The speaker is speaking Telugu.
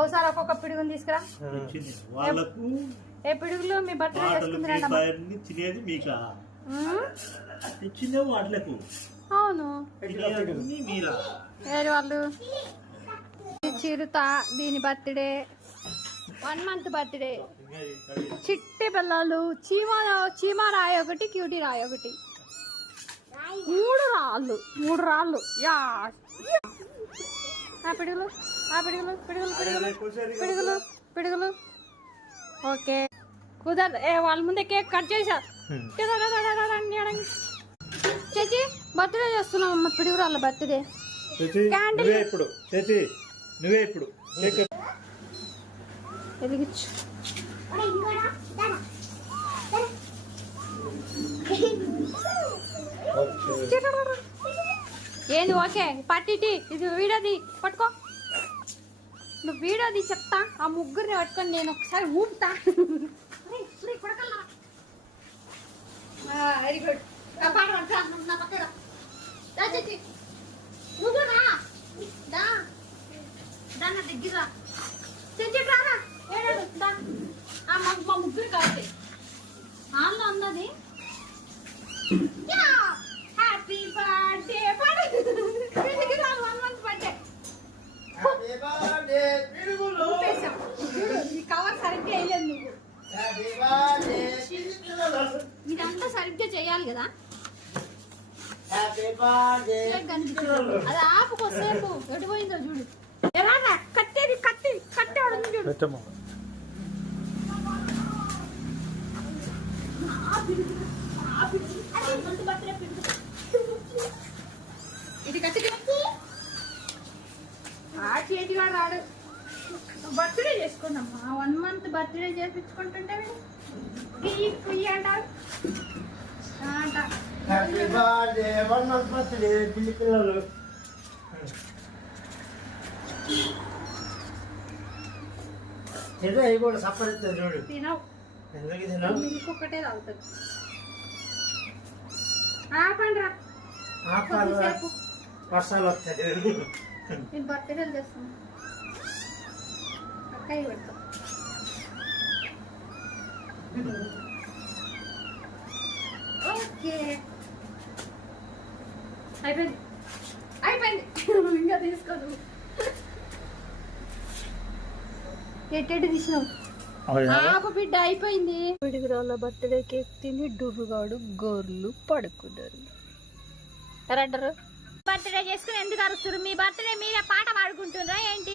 ఓసారి ఒక్కొక్క పిడుగుని తీసుకురా. ఏ పిడుగులు మీ బర్త్డే అవును వేరే వాళ్ళు చిరుత దీని బర్త్డే 1 month బర్త్డే. చిట్టి పిల్లలు చీమ రాయి ఒకటి క్యూటీ రాయి ఒకటి 3 రాళ్ళు యా. పిడుగులు పిడుగులు పిడుగులు పిడుగులు పిడుగులు పిడుగులు. ఓకే కుదరదు. వాళ్ళ ముందే కేక్ కట్ చేసా. చేచి బర్త్డే చేస్తున్నాం అమ్మ. పిడుగురాళ్ళ బర్త్డే క్యాండిల్ వెలిగించు. ఏంది ఓకే పట్టిటి ఇది వీడది పట్టుకో. నువ్వు వీడది చెప్తా. ఆ ముగ్గురిని పట్టుకొని నేను ఒకసారి ఊపుతా. Very good. దగ్గర మా ముగ్గురు కాబట్టి వాళ్ళు అన్నది హ్యాపీ బర్త్డే. 1 month బర్త్డే ఈ కవర్ సరిగ్గా వేయలేదు నువ్వు. ఇదంతా సరిగ్గా చేయాలి కదా. అది ఆపుకోసేపు ఎడిపోయిందో చూడు. కట్టేది కట్టేవాడు చూడు. ఇది కట్టి ఆ చేతిగా రాడు. బర్త్డే చేసుకున్నామ్మా. 1 month బర్త్డే చేపించుకుంటుంటే పిల్లలు తినే కూడా సపరేట్ చూడు. తినవు ఎందుకు తినవు? మిల్క్ ఒకటే తాగుతుంది. ఆపండ్రా వర్షాలు వస్తాయి. నేను బర్త్డే చేస్తాను. అక్కయ్య పెడతా. ఓకే అయిపోయింది ఇంకా తీసుకోదు. ఎట్టెట్టు తీసినావు? ఆపు బిడ్డ అయిపోయింది. పిడుగురాళ్ళ బర్త్డే కేక్ తిని డుర్రుగాడు గోర్లు పడుకున్నారు. బర్త్డే చేసుకుని ఎందుకు అరుస్తారు? మీ బర్త్డే మీరే పాట పాడుకుంటున్నారా ఏంటి?